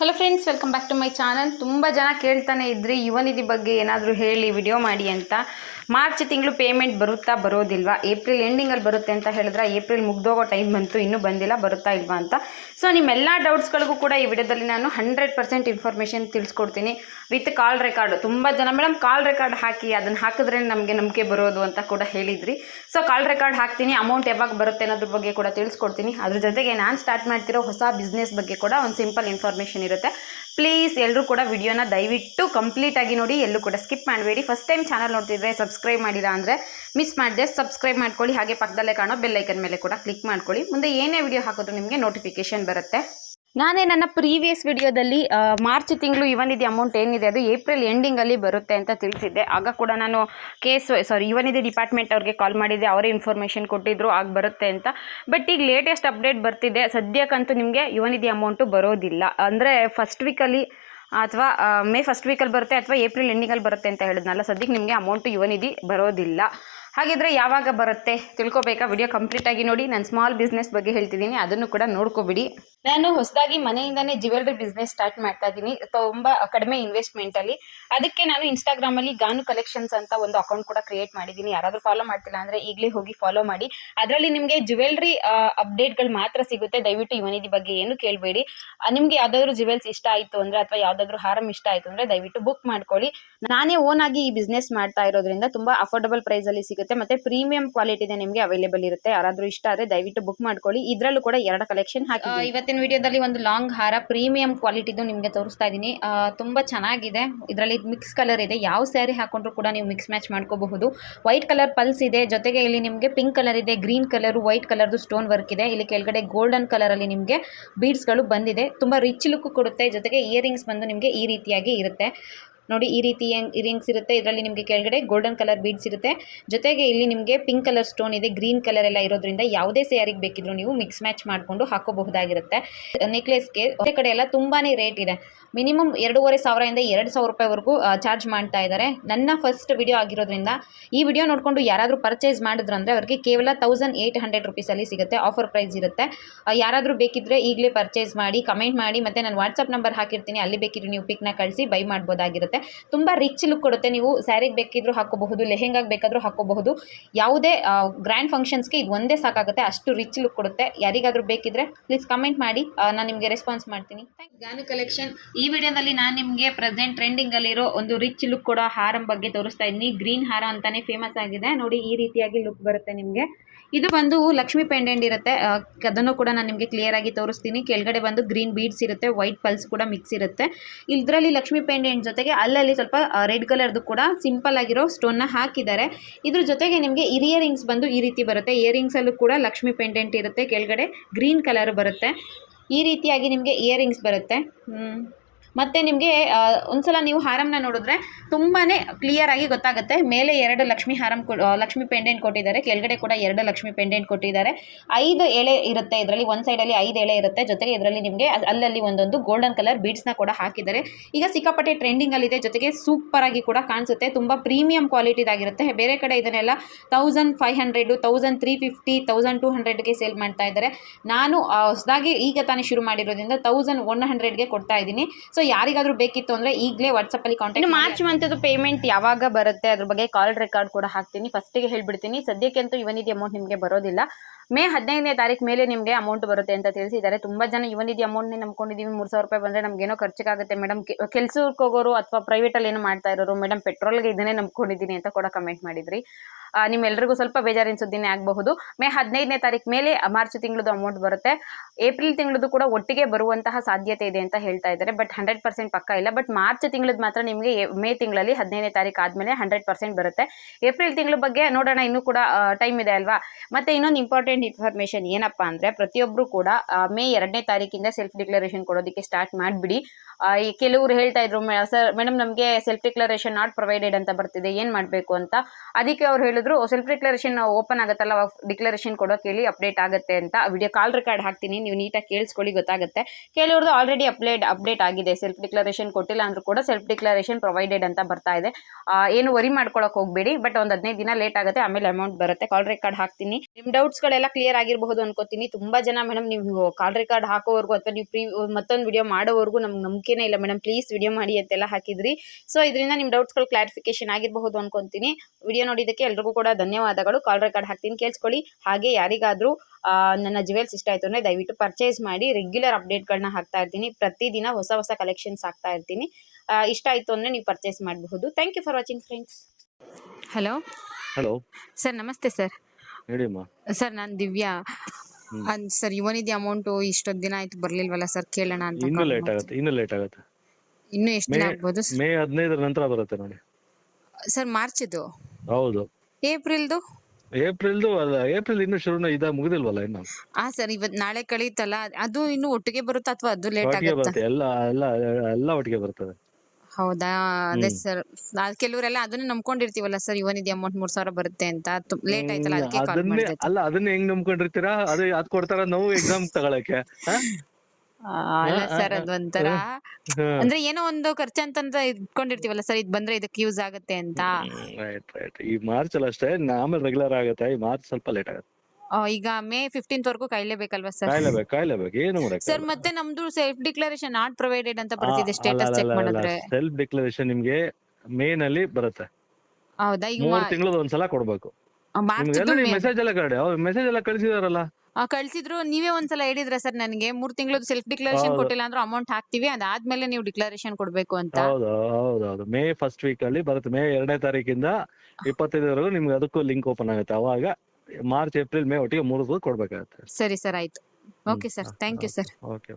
Hello friends, welcome back to my channel. ತುಂಬ ಜನ ಕೇಳ್ತಾನೆ ಇದ್ರಿ ಯುವನಿಧಿ ಬಗ್ಗೆ ಏನಾದರೂ ಹೇಳಿ ವಿಡಿಯೋ ಮಾಡಿ ಅಂತ. ಮಾರ್ಚ್ ತಿಂಗಳು ಪೇಮೆಂಟ್ ಬರುತ್ತಾ ಬರೋದಿಲ್ವಾ, ಏಪ್ರಿಲ್ ಎಂಡಿಂಗಲ್ಲಿ ಬರುತ್ತೆ ಅಂತ ಹೇಳಿದ್ರೆ ಏಪ್ರಿಲ್ ಮುಗ್ದೋಗೋ ಟೈಮ್ ಬಂತು, ಇನ್ನೂ ಬಂದಿಲ್ಲ, ಬರುತ್ತಾ ಇಲ್ವಾ ಅಂತ. ಸೊ ನಿಮ್ಮೆಲ್ಲ ಡೌಟ್ಸ್ಗಳಿಗೂ ಕೂಡ ಈ ವಿಡಿಯೋದಲ್ಲಿ ನಾನು 100% ಇನ್ಫಾರ್ಮೇಷನ್ ತಿಳಿಸ್ಕೊಡ್ತೀನಿ ವಿತ್ ಕಾಲ್ ರೆಕಾರ್ಡ್. ತುಂಬ ಜನ ಮೇಡಮ್ ಕಾಲ್ ರೆಕಾರ್ಡ್ ಹಾಕಿ, ಅದನ್ನು ಹಾಕಿದ್ರೆ ನಮಗೆ ನಂಬಿಕೆ ಬರೋದು ಅಂತ ಕೂಡ ಹೇಳಿದ್ರಿ. ಸೊ ಕಾಲ್ ರೆಕಾರ್ಡ್ ಹಾಕ್ತೀನಿ, ಅಮೌಂಟ್ ಯಾವಾಗ ಬರುತ್ತೆ ಅನ್ನೋದ್ರ ಬಗ್ಗೆ ಕೂಡ ತಿಳಿಸ್ಕೊಡ್ತೀನಿ. ಅದ್ರ ಜೊತೆಗೆ ನಾನು ಸ್ಟಾರ್ಟ್ ಮಾಡ್ತಿರೋ ಹೊಸ ಬಿಸ್ನೆಸ್ ಬಗ್ಗೆ ಕೂಡ ಒಂದು ಸಿಂಪಲ್ ಇನ್ಫಾರ್ಮೇಷನ್ ಇರುತ್ತೆ. ಪ್ಲೀಸ್ ಎಲ್ಲರೂ ಕೂಡ ವಿಡಿಯೋನ ದಯವಿಟ್ಟು ಕಂಪ್ಲೀಟಾಗಿ ನೋಡಿ, ಎಲ್ಲೂ ಕೂಡ ಸ್ಕಿಪ್ ಮಾಡಬೇಡಿ. ಫಸ್ಟ್ ಟೈಮ್ ಚಾನಲ್ ನೋಡ್ತಿದ್ರೆ ಸಬ್ಸ್ಕ್ರೈಬ್ ಮಾಡಿಲ್ಲ ಅಂದರೆ ಮಿಸ್ ಮಾಡಿದೆ, ಸಬ್ಸ್ಕ್ರೈಬ್ ಮಾಡ್ಕೊಳ್ಳಿ. ಹಾಗೆ ಪಕ್ಕದಲ್ಲೇ ಕಾಣೋ ಬೆಲ್ ಐಕನ್ ಮೇಲೆ ಕೂಡ ಕ್ಲಿಕ್ ಮಾಡ್ಕೊಳ್ಳಿ. ಮುಂದೆ ಏನೇ ವಿಡಿಯೋ ಹಾಕಿದ್ರು ನಿಮಗೆ ನೋಟಿಫಿಕೇಶನ್ ಬರುತ್ತೆ. ನಾನೇ ನನ್ನ ಪ್ರೀವಿಯಸ್ ವಿಡಿಯೋದಲ್ಲಿ ಮಾರ್ಚ್ ತಿಂಗಳು ಯುವನಿಧಿ ಅಮೌಂಟ್ ಏನಿದೆ ಅದು ಏಪ್ರಿಲ್ ಎಂಡಿಂಗಲ್ಲಿ ಬರುತ್ತೆ ಅಂತ ತಿಳಿಸಿದ್ದೆ. ಆಗ ಕೂಡ ನಾನು ಯುವನಿಧಿ ಡಿಪಾರ್ಟ್ಮೆಂಟ್ ಅವ್ರಿಗೆ ಕಾಲ್ ಮಾಡಿದ್ದೆ, ಅವರೇ ಇನ್ಫಾರ್ಮೇಷನ್ ಕೊಟ್ಟಿದ್ದರು ಆಗ ಬರುತ್ತೆ ಅಂತ. ಬಟ್ ಈಗ ಲೇಟೆಸ್ಟ್ ಅಪ್ಡೇಟ್ ಬರ್ತಿದೆ, ಸದ್ಯಕ್ಕಂತೂ ನಿಮಗೆ ಯುವನಿಧಿ ಅಮೌಂಟು ಬರೋದಿಲ್ಲ. ಅಂದರೆ ಫಸ್ಟ್ ವೀಕಲ್ಲಿ ಅಥವಾ ಮೇ ಫಸ್ಟ್ ವೀಕಲ್ಲಿ ಬರುತ್ತೆ ಅಥವಾ ಏಪ್ರಿಲ್ ಎಂಡಿಂಗಲ್ಲಿ ಬರುತ್ತೆ ಅಂತ ಹೇಳಿದ್ನಲ್ಲ. ಸದ್ಯಕ್ಕೆ ನಿಮಗೆ ಅಮೌಂಟು ಯುವನಿಧಿ ಬರೋದಿಲ್ಲ. ಹಾಗಿದ್ರೆ ಯಾವಾಗ ಬರುತ್ತೆ ತಿಳ್ಕೊಬೇಕಾ? ವಿಡಿಯೋ ಕಂಪ್ಲೀಟಾಗಿ ನೋಡಿ. ನಾನು ಸ್ಮಾಲ್ ಬಿಸ್ನೆಸ್ ಬಗ್ಗೆ ಹೇಳ್ತಿದ್ದೀನಿ, ಅದನ್ನು ಕೂಡ ನೋಡ್ಕೊಬಿಡಿ. ನಾನು ಹೊಸದಾಗಿ ಮನೆಯಿಂದನೇ ಜ್ಯುವೆಲ್ರಿ ಬಿಸ್ನೆಸ್ ಸ್ಟಾರ್ಟ್ ಮಾಡ್ತಾ ಇದ್ದೀನಿ, ತುಂಬ ಕಡಿಮೆ ಇನ್ವೆಸ್ಟ್ಮೆಂಟಲ್ಲಿ. ಅದಕ್ಕೆ ನಾನು ಇನ್ಸ್ಟಾಗ್ರಾಮಲ್ಲಿ ಗಾನು ಕಲೆಕ್ಷನ್ಸ್ ಅಂತ ಒಂದು ಅಕೌಂಟ್ ಕೂಡ ಕ್ರಿಯೇಟ್ ಮಾಡಿದ್ದೀನಿ. ಯಾರಾದರೂ ಫಾಲೋ ಮಾಡ್ತಿಲ್ಲ ಅಂದರೆ ಈಗಲೇ ಹೋಗಿ ಫಾಲೋ ಮಾಡಿ. ಅದರಲ್ಲಿ ನಿಮಗೆ ಜ್ಯುವೆಲ್ರಿ ಅಪ್ಡೇಟ್ಗಳು ಮಾತ್ರ ಸಿಗುತ್ತೆ. ದಯವಿಟ್ಟು ಯುವನಿಧಿ ಬಗ್ಗೆ ಏನು ಕೇಳಬೇಡಿ. ನಿಮಗೆ ಯಾವುದಾದ್ರೂ ಜ್ಯುವೆಲ್ಸ್ ಇಷ್ಟ ಆಯಿತು ಅಂದರೆ ಅಥವಾ ಯಾವುದಾದ್ರೂ ಹಾರಂ ಇಷ್ಟ ಆಯಿತು ಅಂದರೆ ದಯವಿಟ್ಟು ಬುಕ್ ಮಾಡ್ಕೊಳ್ಳಿ. ನಾನೇ ಓನಾಗಿ ಈ ಬಿಸ್ನೆಸ್ ಮಾಡ್ತಾ ಇರೋದ್ರಿಂದ ತುಂಬ ಅಫೋರ್ಡಬಲ್ ಪ್ರೈಸಲ್ಲಿ ಸಿಗುತ್ತೆ ಮತ್ತು ಪ್ರೀಮಿಯಂ ಕ್ವಾಲಿಟಿದೆ ನಿಮಗೆ ಅವೈಲೇಬಲ್ ಇರುತ್ತೆ. ಯಾರಾದರೂ ಇಷ್ಟ ಆದರೆ ದಯವಿಟ್ಟು ಬುಕ್ ಮಾಡ್ಕೊಳ್ಳಿ. ಇದರಲ್ಲೂ ಕೂಡ 2 ಕಲೆಕ್ಷನ್ ಹಾಕಿ. ಇವತ್ತಿನ ವಿಡಿಯೋದಲ್ಲಿ ಒಂದು ಲಾಂಗ್ ಹಾರ ಪ್ರೀಮಿಯಂ ಕ್ವಾಲಿಟಿದು ನಿಮಗೆ ತೋರಿಸ್ತಾ ಇದ್ದೀನಿ. ತುಂಬ ಚೆನ್ನಾಗಿದೆ. ಇದರಲ್ಲಿ ಮಿಕ್ಸ್ ಕಲರ್ ಇದೆ, ಯಾವ ಸ್ಯಾರಿ ಹಾಕೊಂಡ್ರು ಕೂಡ ನೀವು ಮಿಕ್ಸ್ ಮ್ಯಾಚ್ ಮಾಡ್ಕೋಬಹುದು. ವೈಟ್ ಕಲರ್ ಪಲ್ಸ್ ಇದೆ, ಜೊತೆಗೆ ಇಲ್ಲಿ ನಿಮಗೆ ಪಿಂಕ್ ಕಲರ್ ಇದೆ, ಗ್ರೀನ್ ಕಲರ್, ವೈಟ್ ಕಲರ್ದು ಸ್ಟೋನ್ ವರ್ಕ್ ಇದೆ. ಇಲ್ಲಿ ಕೆಳಗಡೆ ಗೋಲ್ಡನ್ ಕಲರಲ್ಲಿ ನಿಮಗೆ ಬೀಡ್ಸ್ಗಳು ಬಂದಿದೆ. ತುಂಬ ರಿಚ್ ಲುಕ್ ಕೊಡುತ್ತೆ. ಜೊತೆಗೆ ಇಯರಿಂಗ್ಸ್ ಬಂದು ನಿಮಗೆ ಈ ರೀತಿಯಾಗಿ ಇರುತ್ತೆ ನೋಡಿ. ಈ ರೀತಿ ಇಯರಿಂಗ್ಸ್ ಇರುತ್ತೆ. ಇದರಲ್ಲಿ ನಿಮಗೆ ಕೆಳಗಡೆ ಗೋಲ್ಡನ್ ಕಲರ್ ಬೀಡ್ಸ್ ಇರುತ್ತೆ. ಜೊತೆಗೆ ಇಲ್ಲಿ ನಿಮಗೆ ಪಿಂಕ್ ಕಲರ್ ಸ್ಟೋನ್ ಇದೆ, ಗ್ರೀನ್ ಕಲರ್ ಎಲ್ಲ ಇರೋದ್ರಿಂದ ಯಾವುದೇ ಸ್ಯಾರಿಗೆ ಬೇಕಿದ್ರು ನೀವು ಮಿಕ್ಸ್ ಮ್ಯಾಚ್ ಮಾಡಿಕೊಂಡು ಹಾಕೋಬಹುದಾಗಿರುತ್ತೆ. ನೆಕ್ಲೆಸ್ಗೆ ಒಂದೇ ಕಡೆ ಎಲ್ಲ ತುಂಬಾ ರೇಟ್ ಇದೆ. ಮಿನಿಮಮ್ 2,500 ಇಂದ 2,000 ರೂಪಾಯಿವರೆಗೂ ಚಾರ್ಜ್ ಮಾಡ್ತಾ ಇದ್ದಾರೆ. ನನ್ನ ಫಸ್ಟ್ ವಿಡಿಯೋ ಆಗಿರೋದ್ರಿಂದ ಈ ವಿಡಿಯೋ ನೋಡಿಕೊಂಡು ಯಾರಾದರೂ ಪರ್ಚೇಸ್ ಮಾಡಿದ್ರಂದರೆ ಅವರಿಗೆ ಕೇವಲ 1,800 ರುಪೀಸಲ್ಲಿ ಸಿಗುತ್ತೆ. ಆಫರ್ ಪ್ರೈಸ್ ಇರುತ್ತೆ. ಯಾರಾದರೂ ಬೇಕಿದ್ದರೆ ಈಗಲೇ ಪರ್ಚೇಸ್ ಮಾಡಿ, ಕಮೆಂಟ್ ಮಾಡಿ, ಮತ್ತು ನಾನು ವಾಟ್ಸಪ್ ನಂಬರ್ ಹಾಕಿರ್ತೀನಿ, ಅಲ್ಲಿ ಬೇಕಿದ್ರು ನೀವು ಪಿಕ್ನ ಕಳಿಸಿ ಬೈ ಮಾಡ್ಬೋದಾಗಿರುತ್ತೆ. ತುಂಬ ರಿಚ್ ಲುಕ್ ಕೊಡುತ್ತೆ. ನೀವು ಸ್ಯಾರಿಗೆ ಬೇಕಿದ್ರೂ ಹಾಕೋಬಹುದು, ಲೆಹೆಂಗಾಗೆ ಬೇಕಾದರೂ ಹಾಕೋಬಹುದು. ಯಾವುದೇ ಗ್ರ್ಯಾಂಡ್ ಫಂಕ್ಷನ್ಸ್ಗೆ ಇದು ಒಂದೇ ಸಾಕಾಗುತ್ತೆ, ಅಷ್ಟು ರಿಚ್ ಲುಕ್ ಕೊಡುತ್ತೆ. ಯಾರಿಗಾದರೂ ಬೇಕಿದ್ರೆ ಪ್ಲೀಸ್ ಕಮೆಂಟ್ ಮಾಡಿ, ನಾನು ನಿಮಗೆ ರೆಸ್ಪಾನ್ಸ್ ಮಾಡ್ತೀನಿ. ಗಾನು ಕಲೆಕ್ಷನ್. ಈ ವಿಡಿಯೋದಲ್ಲಿ ನಾನು ನಿಮಗೆ ಪ್ರೆಸೆಂಟ್ ಟ್ರೆಂಡಿಂಗಲ್ಲಿರೋ ಒಂದು ರಿಚ್ ಲುಕ್ ಕೊಡೋ ಹಾರಂ ಬಗ್ಗೆ ತೋರಿಸ್ತಾ ಇದ್ದೀನಿ. ಗ್ರೀನ್ ಹಾರ ಅಂತಾನೆ ಫೇಮಸ್ ಆಗಿದೆ ನೋಡಿ. ಈ ರೀತಿಯಾಗಿ ಲುಕ್ ಬರುತ್ತೆ ನಿಮಗೆ. ಇದು ಬಂದು ಲಕ್ಷ್ಮಿ ಪೆಂಡೆಂಟ್ ಇರುತ್ತೆ, ಅದನ್ನು ಕೂಡ ನಾನು ನಿಮಗೆ ಕ್ಲಿಯರ್ ಆಗಿ ತೋರಿಸ್ತೀನಿ. ಕೆಳಗಡೆ ಬಂದು ಗ್ರೀನ್ ಬೀಡ್ಸ್ ಇರುತ್ತೆ, ವೈಟ್ ಪಲ್ಸ್ ಕೂಡ ಮಿಕ್ಸ್ ಇರುತ್ತೆ. ಇದರಲ್ಲಿ ಲಕ್ಷ್ಮಿ ಪೆಂಡೆಂಟ್ ಜೊತೆಗೆ ಅಲ್ಲಲ್ಲಿ ಸ್ವಲ್ಪ ರೆಡ್ ಕಲರ್ದು ಕೂಡ ಸಿಂಪಲ್ ಆಗಿರೋ ಸ್ಟೋನ್ನ ಹಾಕಿದ್ದಾರೆ. ಇದ್ರ ಜೊತೆಗೆ ನಿಮಗೆ ಇಯರಿಂಗ್ಸ್ ಬಂದು ಈ ರೀತಿ ಬರುತ್ತೆ. ಇಯರಿಂಗ್ಸಲ್ಲೂ ಕೂಡ ಲಕ್ಷ್ಮಿ ಪೆಂಡೆಂಟ್ ಇರುತ್ತೆ, ಕೆಳಗಡೆ ಗ್ರೀನ್ ಕಲರ್ ಬರುತ್ತೆ. ಈ ರೀತಿಯಾಗಿ ನಿಮಗೆ ಇಯರಿಂಗ್ಸ್ ಬರುತ್ತೆ. ಮತ್ತು ನಿಮಗೆ ಒಂದ್ಸಲ ನೀವು ಹಾರಮ್ನ ನೋಡಿದ್ರೆ ತುಂಬಾ ಕ್ಲಿಯರ್ ಆಗಿ ಗೊತ್ತಾಗುತ್ತೆ. ಮೇಲೆ 2 ಲಕ್ಷ್ಮಿ ಪೆಂಡೆಂಟ್ ಕೊಟ್ಟಿದ್ದಾರೆ, ಕೆಳಗಡೆ ಕೂಡ 2 ಲಕ್ಷ್ಮಿ ಪೆಂಡೆಂಟ್ ಕೊಟ್ಟಿದ್ದಾರೆ. 5 ಎಳೆ ಇರುತ್ತೆ ಇದರಲ್ಲಿ, ಒಂದು ಸೈಡಲ್ಲಿ 5 ಎಳೆ ಇರುತ್ತೆ. ಜೊತೆಗೆ ಇದರಲ್ಲಿ ನಿಮಗೆ ಅಲ್ಲಲ್ಲಿ ಒಂದೊಂದು ಗೋಲ್ಡನ್ ಕಲರ್ ಬೀಡ್ಸ್ನ ಕೂಡ ಹಾಕಿದ್ದಾರೆ. ಈಗ ಸಿಕ್ಕಾಪಟ್ಟೆ ಟ್ರೆಂಡಿಂಗಲ್ಲಿದೆ, ಜೊತೆಗೆ ಸೂಪರಾಗಿ ಕೂಡ ಕಾಣಿಸುತ್ತೆ. ತುಂಬ ಪ್ರೀಮಿಯಂ ಕ್ವಾಲಿಟಿದಾಗಿರುತ್ತೆ. ಬೇರೆ ಕಡೆ ಇದನ್ನೆಲ್ಲ 1,500, 1,350, 1,200ಗೆ ಸೇಲ್ ಮಾಡ್ತಾ ಇದ್ದಾರೆ. ನಾನು ಹೊಸದಾಗಿ ಈಗ ತಾನೇ ಶುರು ಮಾಡಿರೋದ್ರಿಂದ 1,100ಗೆ ಕೊಡ್ತಾ ಇದ್ದೀನಿ. ಸೊ ಯಾರಿಗಾದರೂ ಬೇಕಿತ್ತು ಅಂದರೆ ಈಗಲೇ ವಾಟ್ಸಪ್ಪಲ್ಲಿ ಕಾಂಟ್ಯಾಕ್ಟ್. ಮಾರ್ಚ್ ಮಂತದ್ದು ಪೇಮೆಂಟ್ ಯಾವಾಗ ಬರುತ್ತೆ ಅದ್ರ ಬಗ್ಗೆ ಕಾಲ್ ರೆಕಾರ್ಡ್ ಕೂಡ ಹಾಕ್ತೀನಿ. ಫಸ್ಟಿಗೆ ಹೇಳ್ಬಿಡ್ತೀನಿ, ಸದ್ಯಕ್ಕಂತೂ ಯುವನಿಧಿ ಅಮೌಂಟ್ ನಿಮಗೆ ಬರೋದಿಲ್ಲ. ಮೇ 15ನೇ ತಾರೀಕು ಮೇಲೆ ನಿಮಗೆ ಅಮೌಂಟ್ ಬರುತ್ತೆ ಅಂತ ತಿಳಿಸಿದ್ದಾರೆ. ತುಂಬ ಜನ ಯುವನಿಧಿ ಅಮೌಂಟ್ನೇ ನಂಬ್ಕೊಂಡಿದ್ದೀವಿ, 3,000 ರೂಪಾಯಿ ಬಂದರೆ ನಮಗೇನೋ ಖರ್ಚಿಗಾಗುತ್ತೆ ಮೇಡಮ್, ಕೆಲಸಕ್ಕೆ ಹೋಗೋರು ಅಥವಾ ಪ್ರೈವೇಟಲ್ಲಿ ಏನೋ ಮಾಡ್ತಾ ಇರೋರು, ಮೇಡಮ್ ಪೆಟ್ರೋಲ್ಗೆ ಇದನ್ನೇ ನಂಬ್ಕೊಂಡಿದ್ದೀನಿ ಅಂತ ಕೂಡ ಕಮೆಂಟ್ ಮಾಡಿದ್ರಿ. ನಿಮ್ಮೆಲ್ಲರಿಗೂ ಸ್ವಲ್ಪ ಬೇಜಾರಿನ ಸುದ್ದಿನೇ ಆಗಬಹುದು. ಮೇ 15ನೇ ತಾರೀಕು ಮೇಲೆ ಮಾರ್ಚ್ ತಿಂಗಳದ್ದು ಅಮೌಂಟ್ ಬರುತ್ತೆ. ಏಪ್ರಿಲ್ ತಿಂಗಳದ್ದು ಕೂಡ ಒಟ್ಟಿಗೆ ಬರುವಂತಹ ಸಾಧ್ಯತೆ ಇದೆ ಅಂತ ಹೇಳ್ತಾ ಇದ್ದಾರೆ. ಬಟ್ 100% ಪಕ್ಕ ಇಲ್ಲ. ಬಟ್ ಮಾರ್ಚ್ ತಿಂಗಳದ್ದು ಮಾತ್ರ ನಿಮಗೆ ಮೇ ತಿಂಗಳಲ್ಲಿ 15ನೇ ತಾರೀಕು ಆದಮೇಲೆ 100% ಬರುತ್ತೆ. ಏಪ್ರಿಲ್ ತಿಂಗಳ ಬಗ್ಗೆ ನೋಡೋಣ, ಇನ್ನೂ ಕೂಡ ಟೈಮ್ ಇದೆ ಅಲ್ವಾ. ಮತ್ತು ಇನ್ನೊಂದು ಇಂಪಾರ್ಟೆಂಟ್ ಇನ್ಫಾರ್ಮೇಷನ್ ಏನಪ್ಪ ಅಂದರೆ, ಪ್ರತಿಯೊಬ್ಬರು ಕೂಡ ಮೇ 2ನೇ ತಾರೀಕಿಂದ ಸೆಲ್ಫ್ ಡಿಕ್ಲರೇಷನ್ ಕೊಡೋದಕ್ಕೆ ಸ್ಟಾರ್ಟ್ ಮಾಡಿಬಿಡಿ. ಕೆಲವರು ಹೇಳ್ತಾ ಇದ್ರು, ಸರ್ ಮೇಡಮ್ ನಮಗೆ ಸೆಲ್ಫ್ ಡಿಕ್ಲರೇಷನ್ ನಾಟ್ ಪ್ರೊವೈಡೆಡ್ ಅಂತ ಬರ್ತಿದೆ, ಏನು ಮಾಡಬೇಕು ಅಂತ. ಅದಕ್ಕೆ ಅವ್ರು ಹೇಳಿದ್ರು, ಸೆಲ್ಫ್ ಡಿಕ್ಲರೇಷನ್ ಓಪನ್ ಆಗುತ್ತಲ್ಲ, ಡಿಕ್ಲರೇಷನ್ ಕೊಡೋಕೆ ಹೇಳಿ, ಅಪ್ಡೇಟ್ ಆಗುತ್ತೆ ಅಂತ. ವಿಡಿಯೋ ಕಾಲ್ ರೆಕಾರ್ಡ್ ಹಾಕ್ತೀನಿ, ನೀವು ನೀಟಾಗಿ ಕೇಳಿಸ್ಕೊಳ್ಳಿ, ಗೊತ್ತಾಗುತ್ತೆ. ಕೆಲವ್ರದ್ದು ಆಲ್ರೆಡಿ ಅಪ್ಡೇಟ್ ಆಗಿದೆ, ಸೆಲ್ಫ್ ಡಿಕ್ಲರೇಷನ್ ಕೊಟ್ಟಿಲ್ಲ ಅಂದರೂ ಕೂಡ ಸೆಲ್ಫ್ ಡಿಕ್ಲರೇಷನ್ ಪ್ರೊವೈಡೆಡ್ ಅಂತ ಬರ್ತಾ ಇದೆ. ಏನು ವರಿ ಮಾಡ್ಕೊಳಕ್ಕೆ ಹೋಗಬೇಡಿ. ಬಟ್ ಒಂದು 15 ದಿನ ಲೇಟ್ ಆಗುತ್ತೆ, ಆಮೇಲೆ ಅಮೌಂಟ್ ಬರುತ್ತೆ. ಕಾಲ್ ರೆಕಾರ್ಡ್ ಹಾಕ್ತೀನಿ. ನಿಮ್ಮ ಡೌಟ್ಸ್ಗಳೆಲ್ಲ ಎಲ್ಲ ಕ್ಲಿಯರ್ ಆಗಿರಬಹುದು ಅನ್ಕೋತೀನಿ. ತುಂಬಾ ಜನ ಮೇಡಮ್ ನೀವು ಕಾಲ್ ರೆಕಾರ್ಡ್ ಹಾಕೋವರೆಗೂ ಅಥವಾ ನೀವು ಮತ್ತೊಂದು ವಿಡಿಯೋ ಮಾಡೋವರೆಗೂ ನಮ್ಗೆ ನಂಬಿಕೆನೇ ಇಲ್ಲ ಮೇಡಮ್, ಪ್ಲೀಸ್ ವಿಡಿಯೋ ಮಾಡಿ ಅಂತೆಲ್ಲ ಹಾಕಿದ್ರಿ. ಸೊ ಇದರಿಂದ ನಿಮ್ಮ ಡೌಟ್ಸ್ಗಳು ಕ್ಲಾರಿಫಿಕೇಶನ್ ಆಗಿರಬಹುದು ಅನ್ಕೊಂತೀನಿ. ವಿಡಿಯೋ ನೋಡಿದ್ದಕ್ಕೆ ಎಲ್ರಿಗೂ ಕೂಡ ಧನ್ಯವಾದಗಳು. ಕಾಲ್ ರೆಕಾರ್ಡ್ ಹಾಕ್ತೀನಿ, ಕೇಳಿಸ್ಕೊಳ್ಳಿ. ಹಾಗೆ ಯಾರಿಗಾದ್ರೂ ನನ್ನ ಜ್ಯುವೆಲ್ಸ್ ಇಷ್ಟ ಆಯಿತು ಅಂದರೆ ದಯವಿಟ್ಟು ಪರ್ಚೇಸ್ ಮಾಡಿ. ರೆಗ್ಯುಲರ್ ಅಪ್ಡೇಟ್ಗಳನ್ನ ಹಾಕ್ತಾ ಇರ್ತೀನಿ, ಪ್ರತಿದಿನ ಹೊಸ ಹೊಸ ಕಲೆಕ್ಷನ್ಸ್ ಹಾಕ್ತಾ ಇರ್ತೀನಿ. ಇಷ್ಟ ಆಯಿತು ಅಂದರೆ ನೀವು ಪರ್ಚೇಸ್ ಮಾಡಬಹುದು. Thank you for watching friends. Hello hello sir, ನಮಸ್ತೆ ಸರ್. ಹೇಳಿಮ್ಮ. ಸರ್ ನಾನು ದಿವ್ಯಾ. ಸರ್ ಯುವನಿಧಿ ಅಮೌಂಟ್ ಇಷ್ಟೊಂದು ದಿನ ಆಯ್ತು ಬರ್ಲಿಲ್ವಲ್ಲ ಸರ್, ಕೇಳೋಣ ಅಂತ. ಇನ್ನು ಲೇಟ್ ಆಗುತ್ತೆ. ಇನ್ನು ಎಷ್ಟು ದಿನ ಆಗ್ಬೋದು ಮೇ 15 ನಂತರ ಬರುತ್ತೆ ನೋಡಿ. ಸರ್ ಮಾರ್ಚ್ದು? ಹೌದು. ಏಪ್ರಿಲ್ದು? ಏಪ್ರಿಲ್ ಇನ್ನು ಶುರು ಮುಗಿದಿಲ್ವಲ್ಲ ಇನ್ನು. ಸರ್ ಇವತ್ತು ನಾಳೆ ಕಳೀತಲ್ಲ, ಅದು ಇನ್ನು ಒಟ್ಟಿಗೆ ಬರುತ್ತಾ ಅಥವಾ ಅದು ಲೇಟ್ ಒಟ್ಟಿಗೆ ಆಗುತ್ತಾ? ಬರುತ್ತೆ, ಎಲ್ಲ ಒಟ್ಟಿಗೆ ಬರ್ತದೆ. ಹೌದಾ? ಅದೇ ಸರ್, ಕೆಲವರೆಲ್ಲ ಅದನ್ನ ನಂಬ್ಕೊಂಡಿರ್ತೀವಲ್ಲ ಸರ್, ಯುವನಿಧಿ ಅಮೌಂಟ್ 3,000 ಬರುತ್ತೆ ಅಂತ. ಲೇಟ್ ಆಯ್ತಲ್ಲ, ಅದಕ್ಕೆ ಕಾಲ್ ಮಾಡಿದೆ. ಅದನ್ನ ಹೆಂಗ್ ನಂಬ್ಕೊಂಡಿರ್ತೀರಾ? ಅದ್ ಕೊಡ್ತಾರ ನಾವು ಎಕ್ಸಾಮ್ ತಗೊಳಕ್ಕೆ? ಅಲ್ಲ ಸರ್, ಅದೊಂಥರ ಅಂದ್ರೆ ಏನೋ ಒಂದು ಖರ್ಚು ಅಂತ ಇಟ್ಕೊಂಡಿರ್ತೀವಲ್ಲ ಸರ್, ಇದ್ ಬಂದ್ರೆ ಇದಕ್ಕೆ ಯೂಸ್ ಆಗುತ್ತೆ ಅಂತ. ರೈಟ್. ಈ ಮಾರ್ಚ್ ಅಲ್ಲಿ ಅಷ್ಟೇ, ಆಮೇಲೆ ರೆಗ್ಯುಲರ್ ಆಗುತ್ತೆ. ಈ ಮಾರ್ಚ್ ಸ್ವಲ್ಪ ಲೇಟ್ ಆಗುತ್ತೆ. ಈಗ ಮೇ 15th ವರೆಗೂ ಕಾಯ್ಲೇಬೇಕಲ್ವಾ ಸರ್? ಕಾಯ್ಲೇಬೇಕು, ಏನು ಮಾಡಕ್ಕೆ ಸರ್. ಮತ್ತೆ ನಮ್ದು ಸೆಲ್ಫ್ ಡಿಕ್ಲರೇಷನ್ ನಾಟ್ ಪ್ರೊವೈಡೆಡ್ ಅಂತ ಬರ್ತಿದೆ, ಸ್ಟೇಟಸ್ ಚೆಕ್ ಮಾಡಿದ್ರೆ. ಸೆಲ್ಫ್ ಡಿಕ್ಲರೇಷನ್ ನಿಮ್ಗೆ ಮೇ ನಲ್ಲಿ ಬರುತ್ತೆ. ಹೌದಾ? ಈಗ 3 ತಿಂಗಳು ಒಂದ್ಸಲ ಕೊಡ್ಬೇಕು. ಮೆಸೇಜ್ ಎಲ್ಲ ಕಳಿಸಿದಾರಲ್ಲ. ಕಳ್ಸಿದ್ರು. ನೀವೇ ಒಂದ್ಸಲ ಹೇಳಿದ್ರ ಸರ್ ನನಗೆ 3 ತಿಂಗಳದ್ದು ಸೆಲ್ಫ್ ಡಿಕ್ಲರೇಷನ್ ಕೊಟ್ಟಿಲ್ಲ ಅಂದ್ರೆ ಅಮೌಂಟ್ ಹಾಕ್ತಿವಿ, ಅದಾದ್ಮೇಲೆ ನೀವು ಡಿಕ್ಲರೇಷನ್ ಕೊಡ್ಬೇಕು ಅಂತ. ಹೌದು. ಮೇ ಫಸ್ಟ್ ವೀಕ್ ಅಲ್ಲಿ ಬರುತ್ತೆ. ಮೇ 2ನೇ ತಾರೀಕಿಂದ 25ವರೆಗೂ ನಿಮ್ಗೆ ಅದಕ್ಕೂ ಲಿಂಕ್ ಓಪನ್ ಆಗುತ್ತೆ. ಅವಾಗ ಮಾರ್ಚ್, ಏಪ್ರಿಲ್, ಮೇ ಒಟ್ಟಿಗೆ 3 ಕೊಡ್ಬೇಕಾಗತ್ತೆ. ಸರಿ ಸರ್, ಆಯ್ತು. Okay sir, thank you sir. Okay.